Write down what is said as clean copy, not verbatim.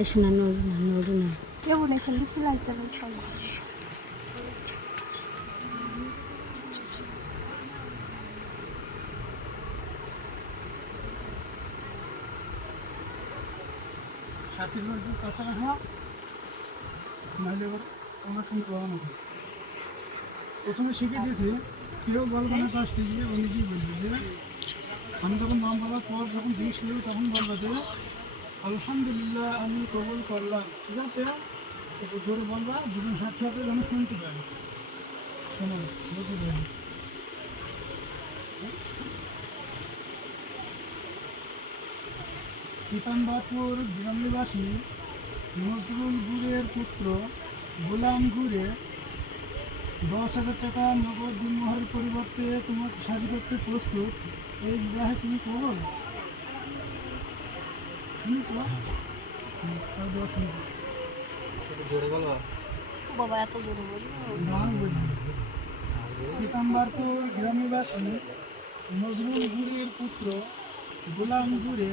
এসো না, নড়ু না, নড়ু না। কেউ না খালি ফুলাইছে সব। প্রথমে শিখে দিয়েছে, কেউ বলবে না কাছ থেকে, ও নিজেই বলবে যে আমি যখন নাম বলার পর যখন জিজ্ঞেস করবো তখন বলবে যে আলহামদুলিল্লাহ আমি কবুল করলাম, ঠিক আছে? একটু জোরে বলবা, দুজন সাক্ষী আছে যেন শুনতে পাই। শোনো, বুঝতে পারি। পিতাম্বরপুর গ্রামনিবাসী নজরুল গুরের পুত্র গোলাম গুরে 10,000 টাকা নগদ দিনমোহরের পরিবর্তে তোমাকে শাদী করতে প্রস্তুত। এই বিবাহে তুমি কবল? বাবা এত জোরে বলি পিতাম্বরপুর গ্রামনিবাসী নজরুল গুরের পুত্র গোলাম গুরে